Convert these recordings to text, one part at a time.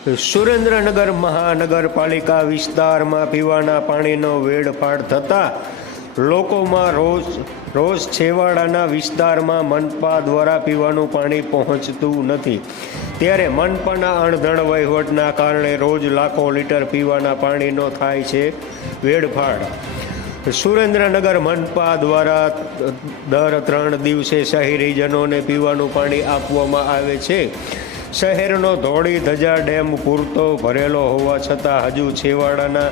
સુરેન્દ્રનગર મહાનગરપાલિકા વિસ્તારમાં પીવાના પાણીનો વેડફાટ થતાં લોકોમાં રોજ છેવાડાના વિસ્તારમાં મનપા દ્વારા પીવાનું પાણી પહોંચતું નથી. ત્યારે મનપાના અણધણ વહીવટના કારણે રોજ લાખો લીટર પીવાના પાણીનો થાય છે વેડફાટ. સુરેન્દ્રનગર મનપા દ્વારા દર 3 દિવસે શહેરીજનોને પીવાનું પાણી આપવામાં આવે છે. શહેરનો ધોળી ધજા ડેમ પૂરતો ભરેલો હોવા છતાં હજુ છેવાડાના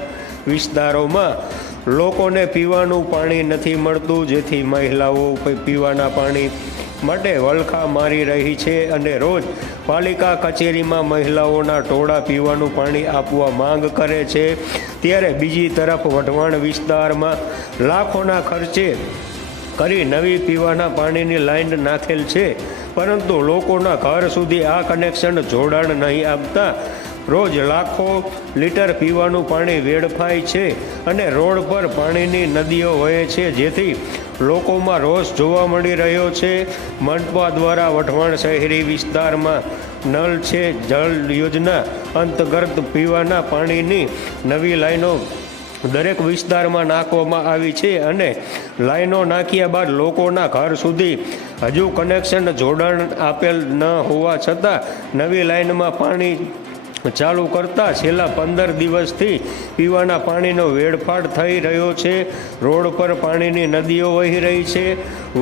વિસ્તારોમાં લોકોને પીવાનું પાણી નથી મળતું, જેથી મહિલાઓ પીવાના પાણી માટે વલખા મારી રહી છે અને રોજ પાલિકા કચેરીમાં મહિલાઓના ટોળા પીવાનું પાણી આપવા માંગ કરે છે. ત્યારે બીજી તરફ વઢવાણ વિસ્તારમાં લાખોના ખર્ચે કરી નવી પીવાના પાણીની લાઈન નાખેલ છે, પરંતુ લોકોના ઘર સુધી આ કનેક્શન જોડાણ નહીં આપતા રોજ લાખો લીટર પીવાનું પાણી વેડફાય છે અને રોડ પર પાણીની નદીઓ વહે છે, જેથી લોકોમાં રોષ જોવા મળી રહ્યો છે. મનપા દ્વારા વઢવાણ શહેરી વિસ્તારમાં નલ છે જળ યોજના અંતર્ગત પીવાના પાણીની નવી લાઈનો દરેક વિસ્તારમાં નાખવામાં આવી છે અને લાઈનો નાખ્યા બાદ લોકોના ઘર સુધી હજુ કનેક્શન જોડાણ આપેલ ન હોવા છતાં નવી લાઈનમાં પાણી ચાલુ કરતાં છેલ્લા 15 દિવસથી પીવાના પાણીનો વેડફાટ થઈ રહ્યો છે. રોડ પર પાણીની નદીઓ વહી રહી છે.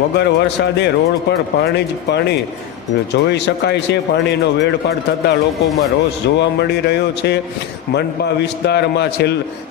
વગર વરસાદે રોડ પર પાણી જોઈ શકાય છે. પાણીનો વેડફાટ થતાં લોકોમાં રોષ જોવા મળી રહ્યો છે. મનપા વિસ્તારમાં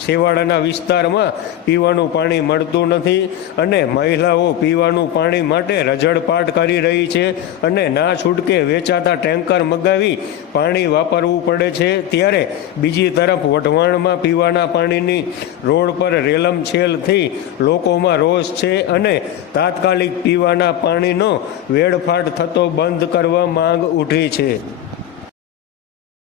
છેવાડાના વિસ્તારમાં પીવાનું પાણી મળતું નથી અને મહિલાઓ પીવાનું પાણી માટે રઝળપાટ કરી રહી છે અને ના છૂટકે વેચાતા ટેન્કર મગાવી પાણી વાપરવું પડે છે. ત્યારે બીજી તરફ વઢવાણમાં પીવાના પાણીની રોડ પર રેલમછેલથી લોકોમાં રોષ છે અને તાત્કાલિક પીવાના પાણીનો વેડફાટ થતો બંધ કરવા માંગ ઉઠી છે.